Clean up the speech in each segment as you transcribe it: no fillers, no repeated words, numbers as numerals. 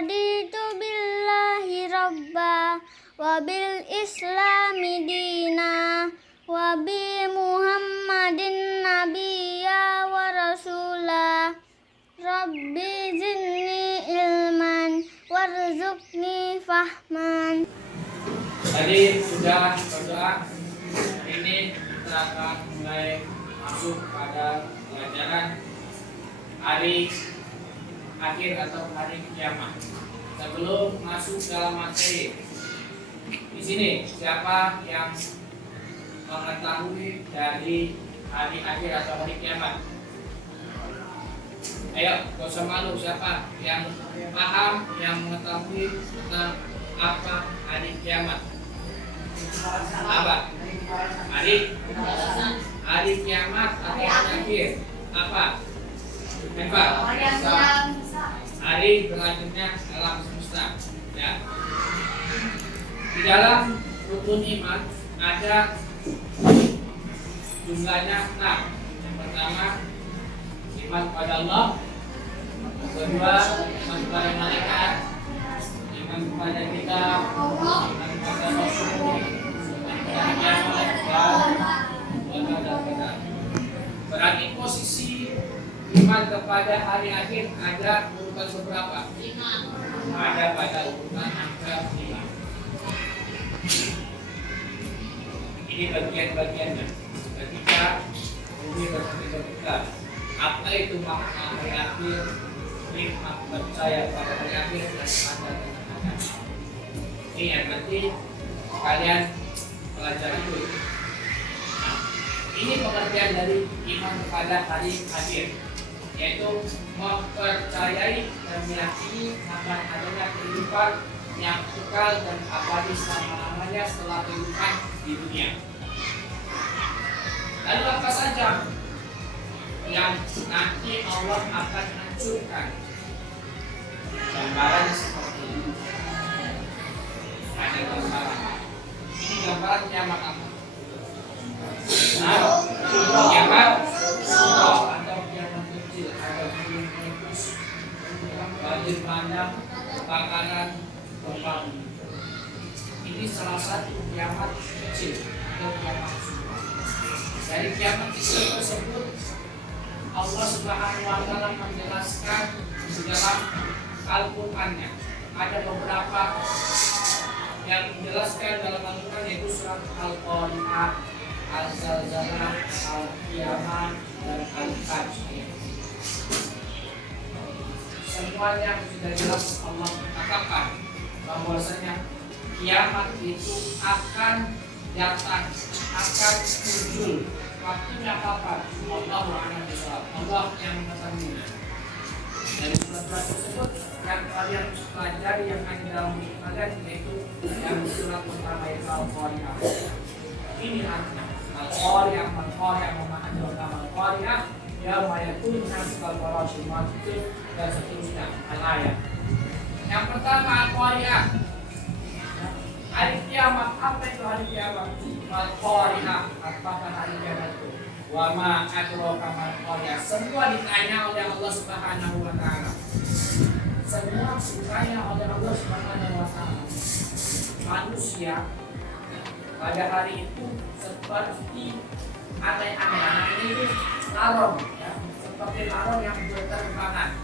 Raditu billahi rabba wa bil islami dina wa bi Muhammadin nabiyya wa rasula. Rabbi zidni ilman warzuqni fahman. Tadi sudah berdoa. Ini kita akan mulai masuk pada pelajaran hari akhir atau hari kiamat. Sebelum masuk dalam materi, di sini siapa yang mengetahui dari hari akhir atau hari kiamat? Ayo, gak usah malu, siapa yang paham, yang mengetahui tentang apa hari kiamat? Apa? Hari kiamat atau hari akhir? Apa? Hari berlanjutnya alam semesta. Ya. Di dalam rukun iman ada jumlahnya 6. Yang pertama, iman kepada Allah. Yang kedua, iman kepada malaikat. Iman kepada kitab. Iman kepada Rasul. Iman kepada kiamat dan qadar. Berarti posisi iman kepada hari akhir ada urutan beberapa? 5. Ada pada urutan angka 5. Ini bagian-bagiannya. Ketika ini berkata apa itu makna hari akhir, nikmat percaya pada hari akhir dan ada dengan. Ini yang nanti kalian pelajari dulu. Nah, ini pengertian dari iman kepada hari akhir, yaitu mempercayai dan meyakini akan adanya kehidupan yang kekal dan abadi selama-lamanya setelah kehidupan di dunia. Lalu apa saja yang nanti Allah akan hancurkan? Gambaran seperti ini. Ada gambaran. Ini gambaran kiamat apa? Nah, kiamat atau kiamat kecil, ada gunung meletus, banjir bandang, kebakaran, gempa. Ini salah satu kiamat kecil atau kiamat besar. Dari kiamat kecil tersebut Allah Subhanahu wa taala menjelaskan di dalam Al-Qur'annya. Ada beberapa yang dijelaskan dalam Al-Qur'an, yaitu surat Al-Qari'ah, Al-Zalzalah, Al-Qiyamah, dan Al-Fajr. Semuanya sudah jelas Allah katakan bahwasanya kiamat itu akan datang, akan muncul. Waktunya kapan? Allah yang mengetahui. Dari surat-surat tersebut yang kalian pelajari yang ada dalam buku kalian, yaitu yang surat pertama itu Al-Qari'ah. Ini artinya Al-Qari'ah, Al-Qari'ah, memahami utama Al-Qari'ah, yauma yakunu nasu kal-farasyil mabthus, dan seterusnya al-ayat. Yang pertama Al-Qari'ah. Hari kiamat, apa itu hari kiamat? Al-Qari'ah, apakah hari kiamat itu? Wa ma adraka mal qari'ah. Semua ditanya oleh Allah Subhanahu wa taala. Semua ditanya oleh Allah Subhanahu wa taala. Manusia pada hari itu seperti aneh-aneh. Ini itu larong, ya, seperti larong yang berterbangan.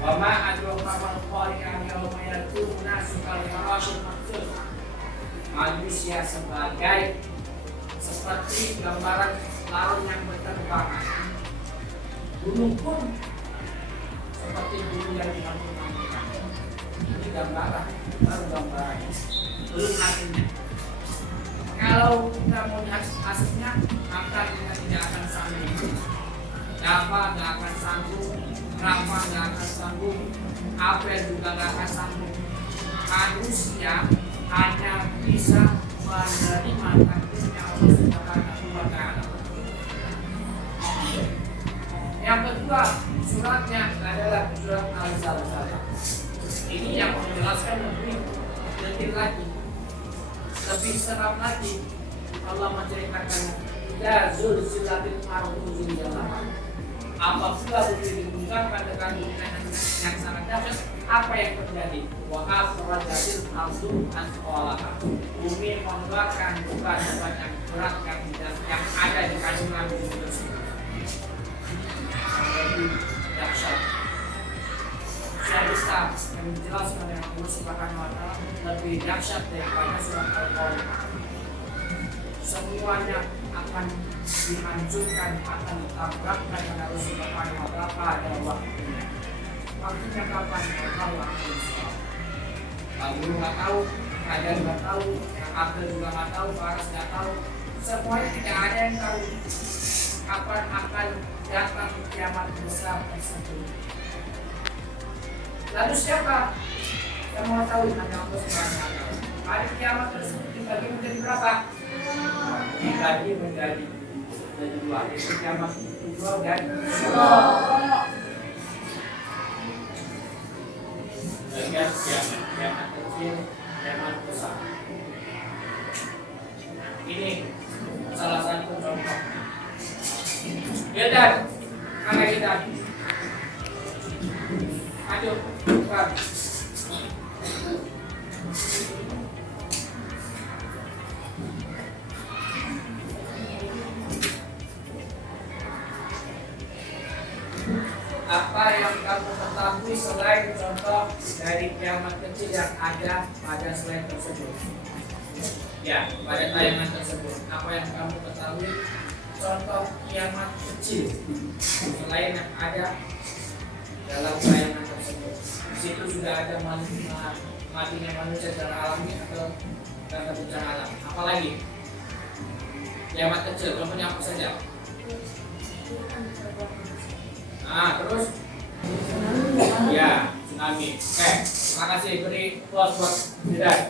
Wa ma adraka mal qari'ah yauma yakunu nasu kal-farasyil mabthus. Manusia seperti gambaran larung yang berterbangan. Gunung pun seperti gunung yang dihancurkan. Ini gambaran, baru gambaran, belum hasilnya. Kalau kita mau lihat hasilnya, maka kita tidak akan sanggup. Java tidak akan sanggup, Rafa tidak akan sanggup, Apel juga tidak akan sanggup. Manusia hanya bisa menerima takdirnya Allah Subhanahu wa taala. Yang kedua, suratnya adalah surat Al-Zalzalah. Ini yang menjelaskan lebih detail lagi, lebih seram lagi. Allah menceritakan la zulzilatil ardu zilzalaha. Apabila bumi diguncangkan dengan yang sangat dahsyat. Apa yang terjadi? Wa akhrajatil ardu athqalaha. Bumi mengeluarkan beban-beban yang berat yang ada di kandungan bumi tersebut. Jadi dahsyat. Surat Islam yang dijelaskan oleh Allah Subhanahu wa taala lebih dahsyat daripada surat Al-Qari'ah. Semuanya akan dihancurkan, akan ditabrakkan oleh Allah Subhanahu wa taala pada waktunya. Waktunya kapan? Allah akan. Lalu nggak tahu, raja nggak tahu, yang Abdul juga nggak tahu, Faras nggak tahu. Semuanya tidak ada yang tahu kapan akan datang kiamat besar tersebut. Lalu siapa yang mau tahu? Hanya Allah Subhanahu wa taala. Hari kiamat tersebut dibagi menjadi berapa? Dibagi menjadi dua. Itu kiamat kedua dan bagian kiamat kecil, kiamat besar. Ini salah satu contoh. Edan, mana Edan? Ayo, cepat. Apa yang kamu ketahui selain contoh dari kiamat kecil yang ada pada slide tersebut? Ya, pada tayangan tersebut. Apa yang kamu ketahui contoh kiamat kecil selain yang ada dalam tayangan tersebut? Di situ sudah ada matinya manusia secara alami atau karena bencana alam. Apalagi kiamat kecil, contohnya apa saja? Terus ya, tsunami. Oke, terima kasih. Beri applause buat Zidan.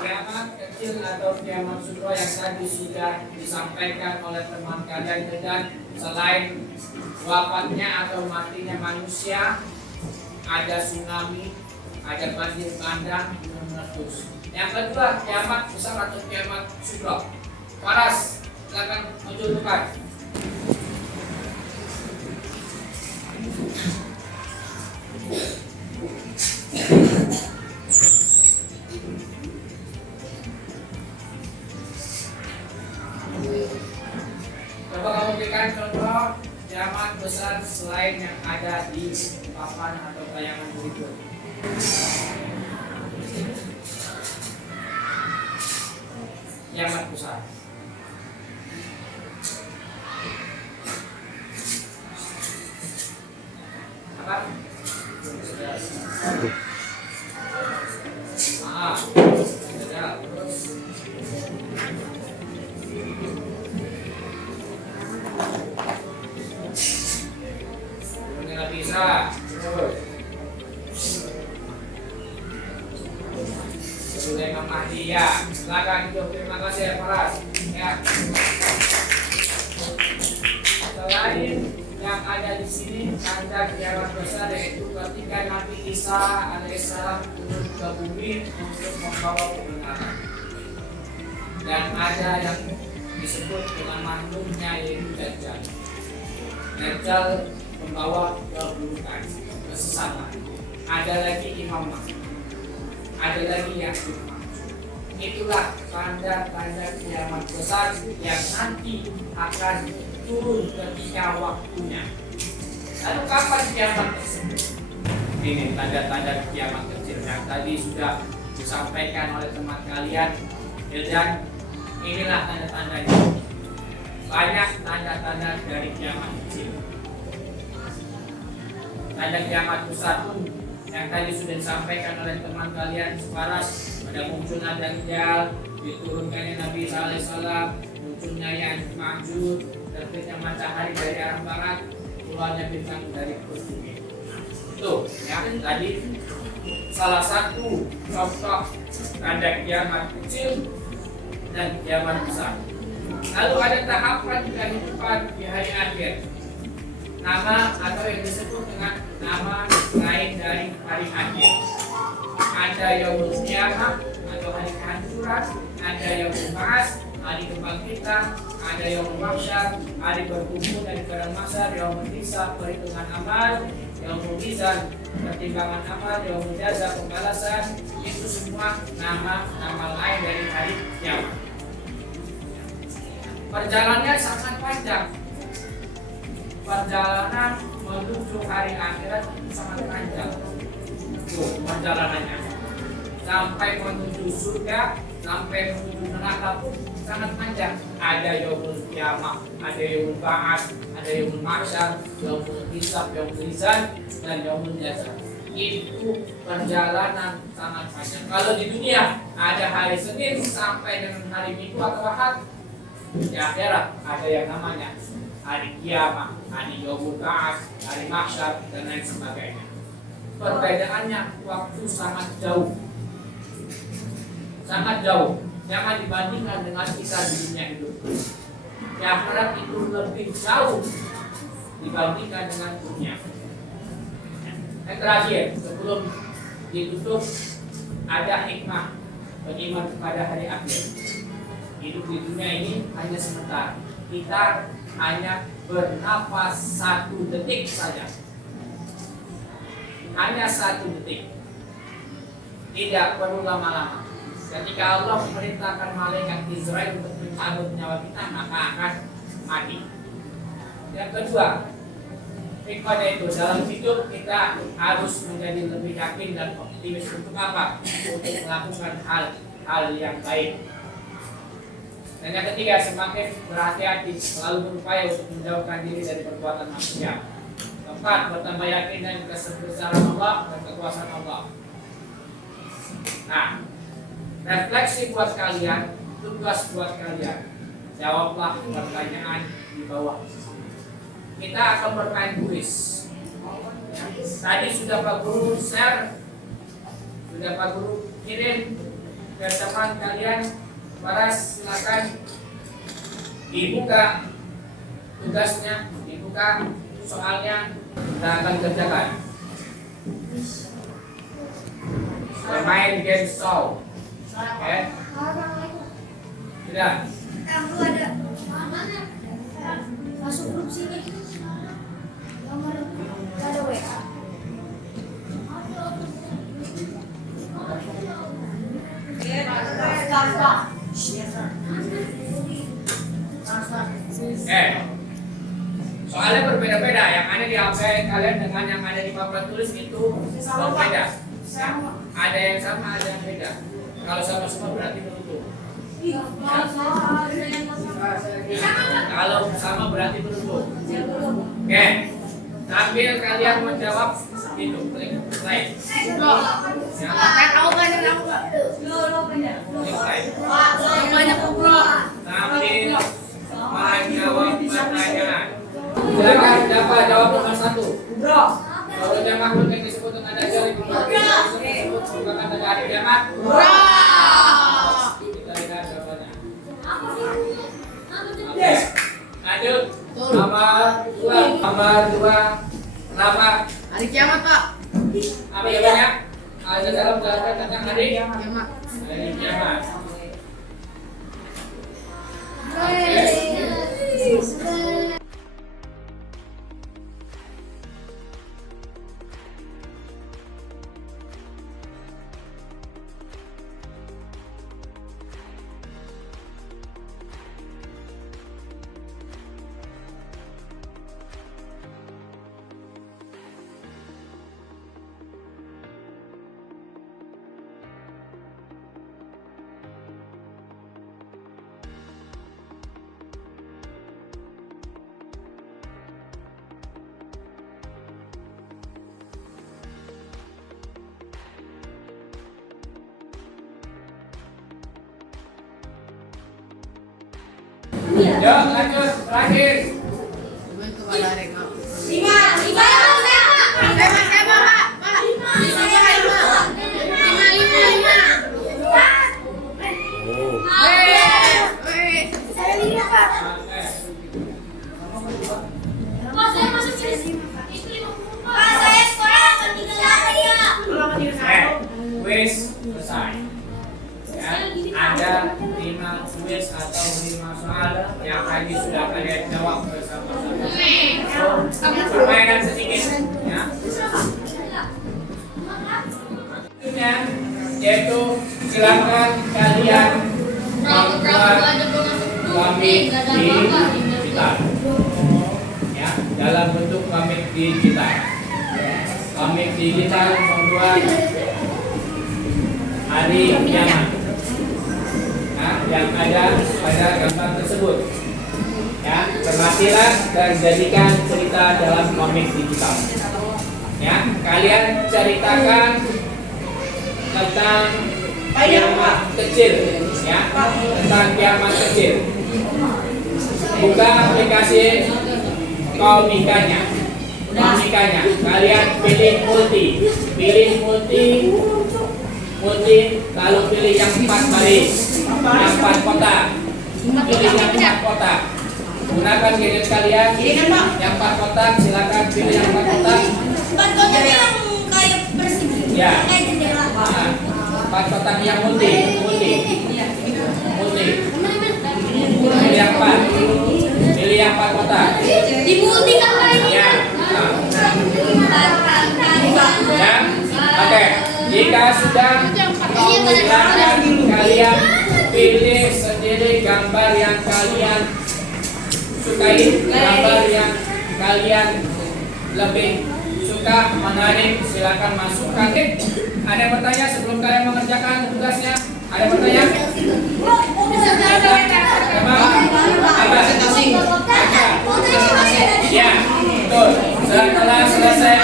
Kiamat kecil atau kiamat sugra yang tadi sudah disampaikan oleh teman kalian, dan selain wafatnya atau matinya manusia, ada tsunami, ada banjir bandang, gunung meletus. Yang kedua, kiamat besar atau kiamat sugra. Paras, silakan menunjukkan. Coba kamu berikan contoh kiamat besar selain yang ada di papan atau tayangan berikut. Kiamat besar. Apa? Nggak bisa. Sudah Imam Mahdi ya. Silakan hidup. Terima kasih ya Faras. Ya. Selain yang ada di sini tanda kiamat besar, yaitu ketika Nabi Isa alaihissalam turun ke bumi untuk membawa kebenaran. Dan ada yang disebut dengan makhluknya, yaitu Dajjal. Dajjal membawa keburukan, kesesatan. Ada lagi Imam Mahdi, ada lagi Ya'juj Ma'juj. Itulah tanda-tanda kiamat besar yang nanti akan turun ketika waktunya. Lalu kapan kiamat tersebut? Ini tanda-tanda kiamat kecil yang tadi sudah disampaikan oleh teman kalian, dan inilah tanda-tandanya. Banyak tanda-tanda dari kiamat kecil. Tanda kiamat besar pun yang tadi sudah disampaikan oleh teman kalian Faras, pada munculnya Dajjal, diturunkannya Nabi Isa alaihissalam, munculnya Ya'juj Ma'juj, terbitnya matahari dari arah barat, keluarnya bintang dari perut bumi. Itu yang tadi salah satu contoh tanda kiamat kecil dan kiamat besar. Lalu ada tahapan kehidupan di hari akhir. Nama atau yang disebut dengan nama lain dari hari akhir. Ada yaumul qiyamah atau hari kehancuran, ada yaumul ba'ats hari kebangkitan, ada yaumul mahsyar, hari berkumpul dari padang mahsyar, yaumul hisab, perhitungan amal, yaumul mizan, pertimbangan amal, yaumul jaza, pembalasan. Itu semua nama lain dari hari kiamat. Perjalanannya sangat panjang. Perjalanan menuju hari akhirat itu sangat panjang. Tuh, perjalanannya sampai menuju surga, sampai menuju neraka pun sangat panjang. Ada yaumul kiamah, ada yaumul ba'ats, ada yaumul mahsyar, yaumul hisab, yaumul mizan, dan yaumul jaza. Itu perjalanan sangat panjang. Kalau di dunia ada hari Senin sampai dengan hari Minggu atau Ahad, di akhirat ada yang namanya hari kiamah, hari yaumul ba'ats, hari mahsyar, dan lain sebagainya. Perbedaannya waktu sangat jauh. Sangat jauh. Jangan dibandingkan dengan kita di dunia hidup. Di akhirat itu lebih jauh dibandingkan dengan dunia. Yang terakhir, sebelum ditutup, ada hikmah beriman kepada hari akhir. Hidup di dunia ini hanya sebentar. Kita hanya bernapas 1 detik saja. Hanya 1 detik. Tidak perlu lama-lama. Ketika Allah memerintahkan malaikat Israel untuk mencabut nyawa kita, maka akan mati. Yang kedua, hikmahnya itu dalam hidup kita harus menjadi lebih yakin dan optimis untuk apa? Untuk melakukan hal yang baik. Dan yang ketiga, semakin berhati-hati, selalu berupaya untuk menjauhkan diri dari perbuatan maksiat. Keempat, bertambah yakin dan kebesaran Allah dan kekuasaan Allah. Nah, refleksi buat kalian, tugas buat kalian. Jawablah pertanyaan di bawah. Kita akan bermain kuis. Tadi sudah Pak Guru share, sudah Pak Guru kirim ke teman kalian. Paras, silakan dibuka tugasnya, dibuka soalnya, kita akan kerjakan. Bermain game show. Oke. Sudah. Aku ada masuk grup sini. Nomor ada WA. Soalnya berbeda-beda. Yang ada di HP kalian dengan yang ada di papan tulis itu berbeda. Ada yang sama, ada yang beda. Kalau sama semua berarti berutuh. Kalau sama berarti berutuh. Oke. Sambil kalian menjawab itu, klik play. Sambil menjawab pertanyaan. Silakan dapat jawab nomor 1. Kalau ada makhluk yang disebut dengan dajjal itu disebut bukan tanda hari kiamat. Kita lihat jawabannya. Oke. Lanjut. Nomor 2. Kenapa? Hari kiamat, Pak. Apa jawabannya? Ada dalam menjelaskan tentang hari Kiamat. Hari kiamat. Ya, lanjut terakhir. Kuis selesai. Ya, ada 5 kuis kuis atau 5 soal yang tadi sudah kalian jawab bersama-sama. So, permainan sedikit ya. Selanjutnya yaitu silakan kalian membuat komik digital ya, dalam bentuk komik digital. Komik digital membuat hari kiamat yang ada pada gambar tersebut ya, termatilah dan jadikan cerita dalam komik digital ya. Kalian ceritakan tentang kiamat kecil ya, tentang kiamat kecil. Buka aplikasi komikanya. Kalian pilih multi, lalu pilih yang 4 baris, yang 4 kotak. Pilih yang 4 kotak. Gunakan gadget kalian. Yang 4 kotak, silakan pilih yang 4 kotak. 4 kotak yang kayak persegi. Ya. Kayak jendela. 4 kotak yang multi. Pilih yang 4. Pilih yang 4 kotak. Di multi kan kayak Ya. Ya. Oke. Jika sudah, silakan kalian pilih sendiri gambar yang kalian sukai, gambar yang kalian lebih suka, menarik, silakan masukkan. Ada yang bertanya sebelum kalian mengerjakan tugasnya? Ada yang bertanya? Ya, betul. Setelah selesai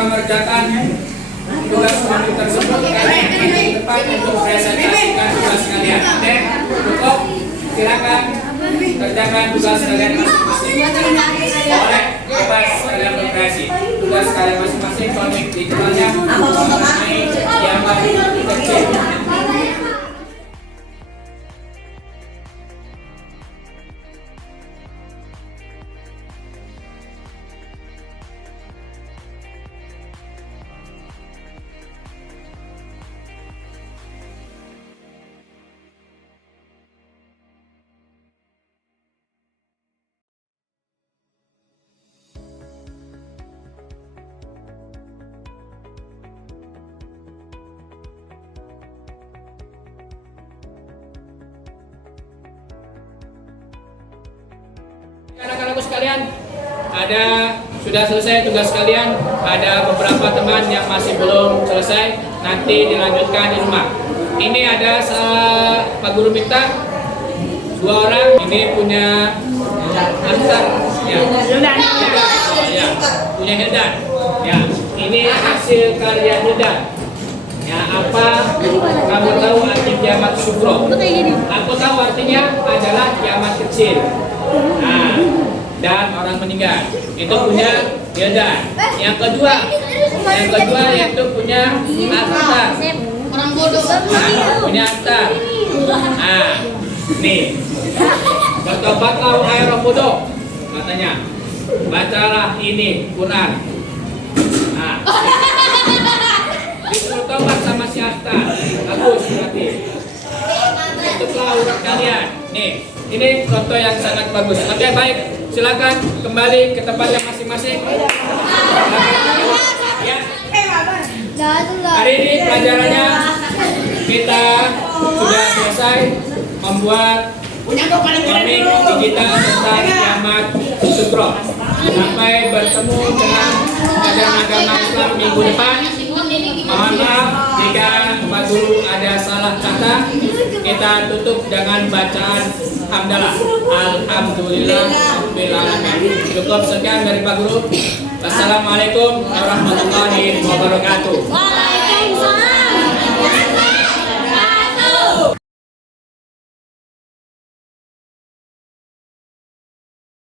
mengerjakan tugas komik tersebut, kalian akan ke depan untuk presentasikan tugas kalian. Oke, cukup. Silakan kerjakan tugas kalian masing-masing. Boleh, bebas kalian berkreasi. Tugas kalian masing-masing komik digitalnya mengenai kiamat kecil. Anak-anakku sekalian, sudah selesai tugas kalian. Ada beberapa teman yang masih belum selesai, nanti dilanjutkan di rumah. Ini ada Pak Guru minta 2 orang. Ini punya Ansar, ya. Ya, punya Hildan. Ya, ini hasil karya Hildan. Ya, apa kamu tahu arti kiamat sugro? Aku tahu artinya adalah kiamat kecil. Nah, dan orang meninggal. Itu punya Hildan. Yang kedua yaitu punya Atta. orang bodoh. Punya Atta. Nah, nih. Bertobatlah wahai orang bodoh, katanya. Bacalah ini Quran. Nah, disuruh tobat sama si Atta. Bagus berarti. Tutuplah urat kalian. Nih, ini contoh yang sangat bagus. Oke, baik. Silakan kembali ke tempatnya masing-masing. Ya. Hari ini pelajarannya kita sudah selesai membuat komik digital tentang kiamat sugro. Sampai bertemu dengan ajaran agama Islam minggu depan. Mohon maaf jika Pak Guru ada salah kata. Kita tutup dengan bacaan hamdalah. Alhamdulillah rabbil alamin. Cukup sekian dari Pak Guru. Wassalamualaikum warahmatullahi wabarakatuh.